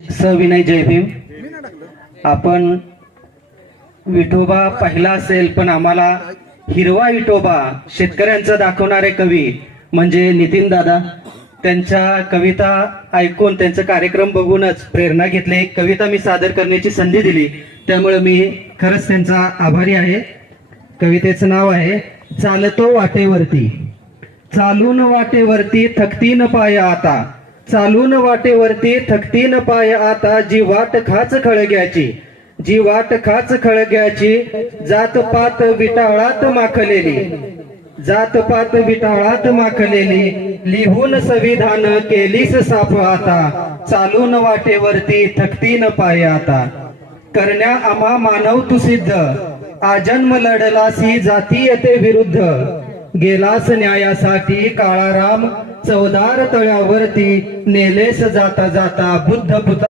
सविनय जय भीम. आपण विठोबा पाहिला असेल पण आम्हाला हिरवा विठोबा शेतकऱ्यांचा दाखवणारे कवी म्हणजे नितीन दादा. त्यांच्या कविता ऐकून त्यांचा कार्यक्रम बघूनच प्रेरणा घेतली. एक कविता मी सादर करण्याची संधी दिली. त्यामुळे मी खरंच त्यांचा आभारी आहे. कवितेचं नाव आहे चालतो वाटेवरती. चालून वाटेवरती थकतीन पाया आता. चालून वाटेवरती थकतीन पाय आता जी वाट खाच खळग्याची जी वाट खाच खळग्याची जात पात विटाळात माखलेली जात पात विटाळात माखलेली लिहून संविधान केलीस साफ आता चालून वाटेवरती थकतीन पाय आता. करण्या आम्हा मानव तू सिद्ध आजन्म लढलासी जातीयते विरुद्ध गेलास न्यायासाठी काळाराम चौदार तळ्यावरती नेलेस जाता जाता बुद्ध पुत